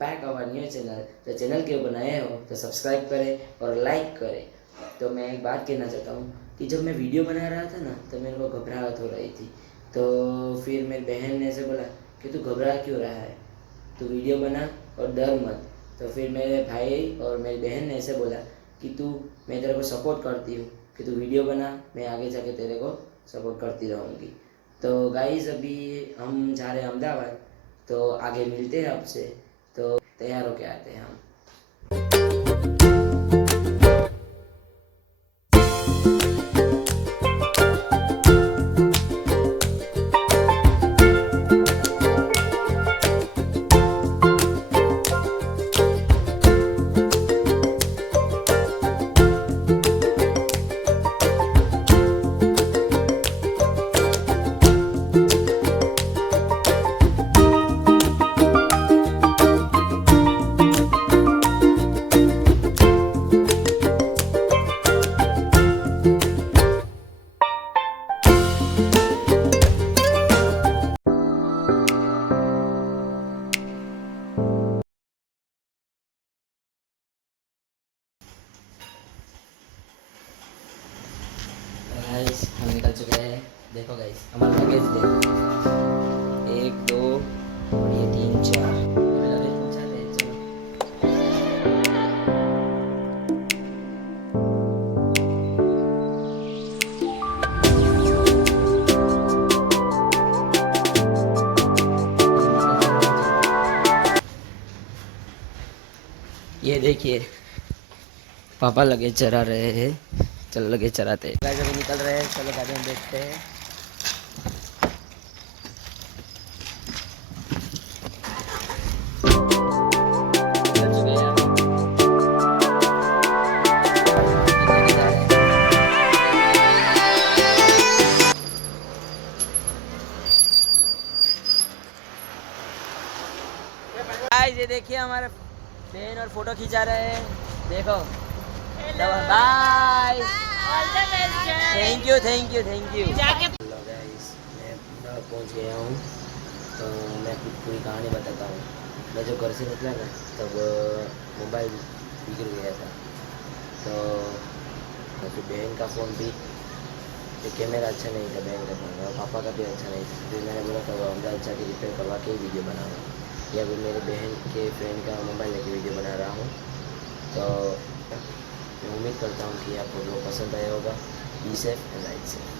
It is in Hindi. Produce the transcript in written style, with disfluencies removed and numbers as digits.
Back our new channel. तो चैनल के ऊपर नए हो तो सब्सक्राइब करें और लाइक करें। तो मैं एक बात कहना चाहता हूँ कि जब मैं वीडियो बना रहा था ना तो मेरे को घबराहट हो रही थी। तो फिर मेरी बहन ने ऐसे बोला कि तू घबरा क्यों रहा है, तू वीडियो बना और डर मत। तो फिर मेरे भाई और मेरी बहन ने ऐसे बोला कि मैं तेरे को सपोर्ट करती हूँ कि तू वीडियो बना, मैं आगे जाके तेरे को सपोर्ट करती रहूँगी। तो गाइस अभी हम जा रहे हैं अहमदाबाद, तो आगे मिलते हैं आपसे। तो तैयार होके आते हैं हम। गाइस हम निकल चुके हैं। देखो गाइस हमारा लगेज देखो, 1 2 और ये 3 4 लगेज पहुंचाते हैं। चलो ये देखिए पापा लगेज चरा रहे हैं। चलो लगेज चराते हैं। गाइस अभी निकल रहे हैं, चलो गाड़ी में देखते हैं। निकल चुके हैं हम। लेके जा रहे हैं। गाइस ये देखिए हमारे बहन और फोटो खिंचा रहे हैं। देखो bye, thank you thank you thank you. Hello guys मैं पहुंच गया हूँ। तो मैं पूरी कहानी बताता हूँ। मैं जब घर से निकला ना तब मोबाइल बिगड़ गया था। तो फिर बहन का फ़ोन भी, तो कैमरा अच्छा नहीं था बहन का फ़ोन, और पापा का भी अच्छा नहीं था। फिर मैंने बोला था अहमदाबाद जाके रिपेयर करवा के वीडियो बनाऊँगा। या फिर मेरे बहन के फ्रेंड का मोबाइल लेके वीडियो बना रहा हूँ। तो मैं उम्मीद करता हूँ कि आपको जो पसंद आया होगा। Be safe and like safe.